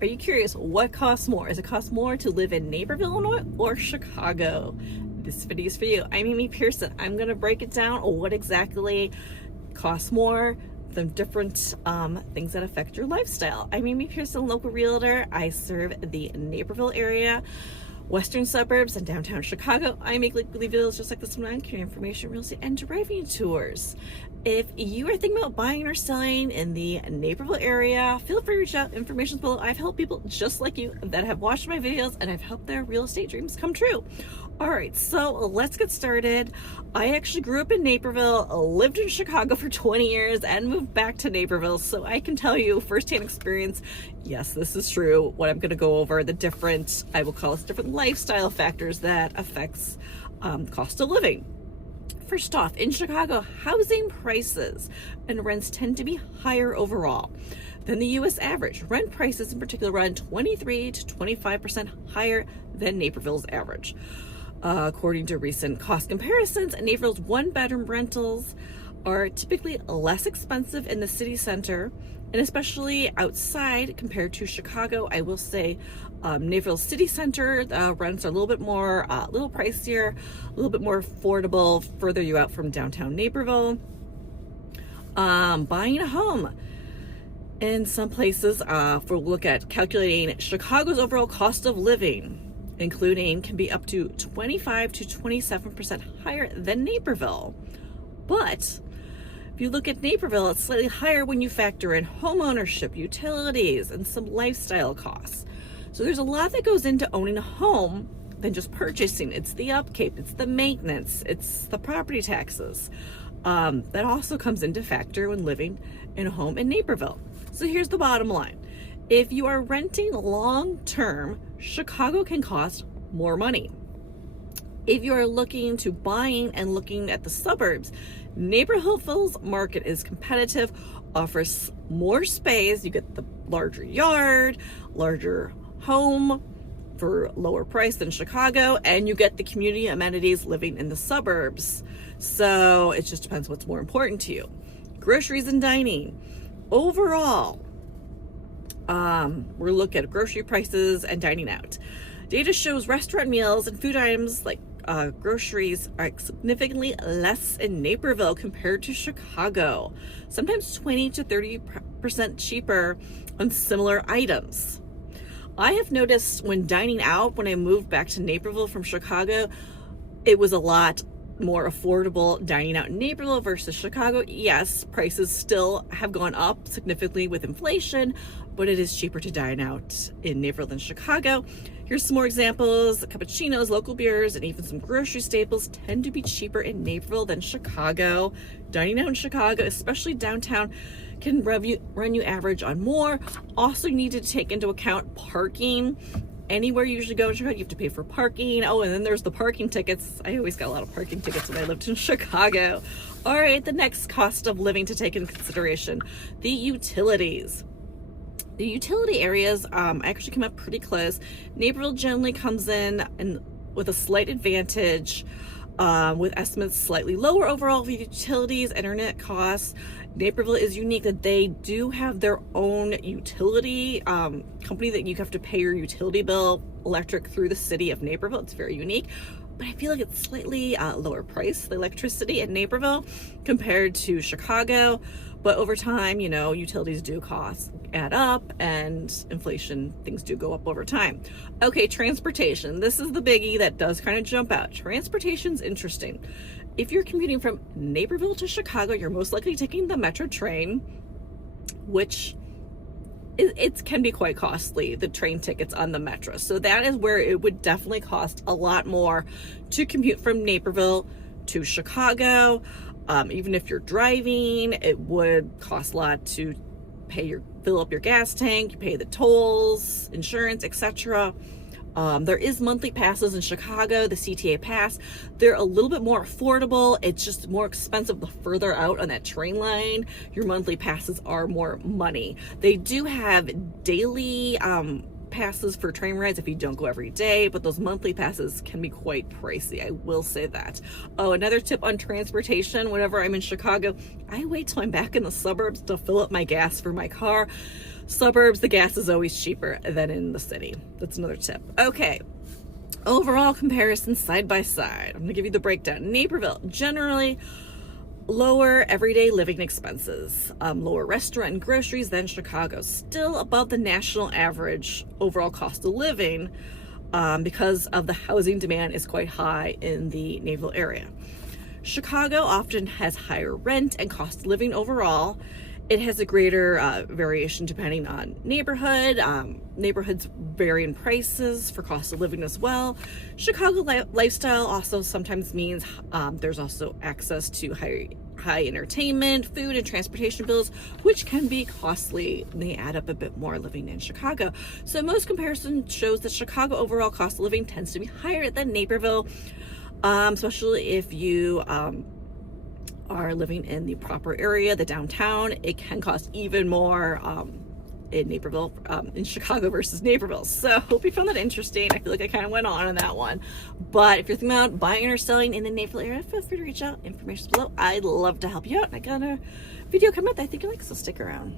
Are you curious what costs more? Does it cost more to live in Naperville, Illinois or Chicago? This video is for you. I'm Amy Pearson. I'm going to break it down what exactly costs more, the different things that affect your lifestyle. I'm Amy Pearson, local realtor. I serve the Naperville area, western suburbs, and downtown Chicago. I make weekly videos just like this one on career information, real estate, and driving tours. If you are thinking about buying or selling in the Naperville area, feel free to reach out. Information's below. I've helped people just like you that have watched my videos, and I've helped their real estate dreams come true. All right, so let's get started. I actually grew up in Naperville, lived in Chicago for 20 years, and moved back to Naperville, so I can tell you firsthand experience, yes, this is true, what I'm going to go over, the different, I will call it different lifestyle factors that affects cost of living. First off, in Chicago, housing prices and rents tend to be higher overall than the U.S. average. Rent prices in particular run 23 to 25% higher than Naperville's average. According to recent cost comparisons, Naperville's one-bedroom rentals are typically less expensive in the city center, and especially outside compared to Chicago. I will say Naperville city center rents are a little bit more, a little pricier, a little bit more affordable further you out from downtown Naperville. Buying a home in some places, if we look at calculating Chicago's overall cost of living, including can be up to 25 to 27% higher than Naperville. But if you look at Naperville, it's slightly higher when you factor in home ownership, utilities, and some lifestyle costs. So there's a lot that goes into owning a home than just purchasing. It's the upkeep, it's the maintenance, it's the property taxes. That also comes into factor when living in a home in Naperville. So here's the bottom line. If you are renting long-term, Chicago can cost more money. If you are looking to buying and looking at the suburbs, Naperville's market is competitive, offers more space. You get the larger yard, larger home for lower price than Chicago, and you get the community amenities living in the suburbs. So it just depends what's more important to you. Groceries and dining. Overall, we're looking at grocery prices and dining out. Data shows restaurant meals and food items like groceries are significantly less in Naperville compared to Chicago, sometimes 20 to 30% cheaper on similar items. I have noticed when dining out, when I moved back to Naperville from Chicago, it was a lot more affordable dining out in Naperville versus Chicago. Yes, prices still have gone up significantly with inflation, but it is cheaper to dine out in Naperville than Chicago. Here's some more examples. Cappuccinos, local beers, and even some grocery staples tend to be cheaper in Naperville than Chicago. Dining out in Chicago, especially downtown, can run you average on more. Also, you need to take into account parking. Anywhere you usually go in Chicago, you have to pay for parking. Oh, and then there's the parking tickets. I always got a lot of parking tickets when I lived in Chicago. All right, the next cost of living to take into consideration, the utilities. The utility areas actually come up pretty close. Naperville generally comes in and with a slight advantage, with estimates slightly lower overall for utilities, internet costs. Naperville is unique that they do have their own utility company that you have to pay your utility bill, electric, through the city of Naperville. It's very unique, but I feel like it's slightly lower price, the electricity in Naperville compared to Chicago. But over time, you know, utilities do add up, and inflation, things do go up over time. Okay, transportation. This is the biggie that does kind of jump out. Transportation's interesting. If you're commuting from Naperville to Chicago, you're most likely taking the metro train, which it can be quite costly, the train tickets on the metro. So that is where it would definitely cost a lot more to commute from Naperville to Chicago. Even if you're driving, it would cost a lot to fill up your gas tank, you pay the tolls, insurance, etc. There is monthly passes in Chicago, the CTA pass. They're a little bit more affordable. It's just more expensive the further out on that train line. Your monthly passes are more money. They do have daily passes for train rides if you don't go every day, but those monthly passes can be quite pricey. I will say that. Oh, another tip on transportation: whenever I'm in Chicago, I wait till I'm back in the suburbs to fill up my gas for my car. Suburbs, the gas is always cheaper than in the city. That's another tip. Okay. Overall comparison side by side. I'm going to give you the breakdown. Naperville, generally lower everyday living expenses, lower restaurant and groceries than Chicago. Still above the national average overall cost of living because of the housing demand is quite high in the Naperville area. Chicago often has higher rent and cost of living overall. It has a greater variation depending on neighborhood. Neighborhoods vary in prices for cost of living as well. Chicago lifestyle also sometimes means there's also access to high entertainment, food, and transportation bills, which can be costly. They add up a bit more living in Chicago. So most comparison shows that Chicago overall cost of living tends to be higher than Naperville, especially if you are living in the proper area, the downtown. It can cost even more in Naperville, in Chicago versus Naperville. So hope you found that interesting. I feel like I kind of went on that one. But if you're thinking about buying or selling in the Naperville area, feel free to reach out. Information's below. I'd love to help you out. I got a video coming up that I think you like, so stick around.